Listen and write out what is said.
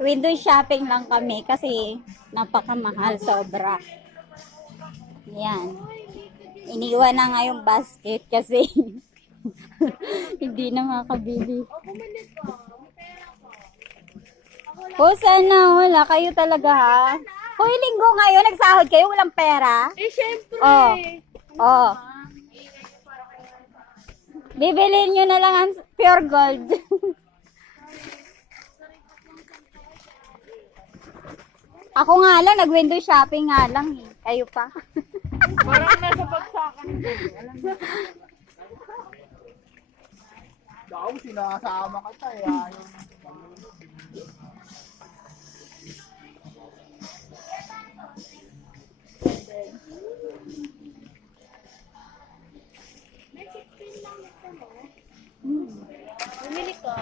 Window shopping lang kami kasi napakamahal sobra. Yan. Iniwan na nga yung basket kasi hindi na makabili. O sana wala kayo talaga ha. Hoy, linggo ngayon, nagsahod kayo, walang pera. Eh, syempre. Oh. Oh. Bibilin nyo na lang ang pure gold. Ako nga lang, nag-window shopping nga lang eh. Kayo pa. Parang nasa bagsakan. Daw, sinasama ka tayo. Bumili ka.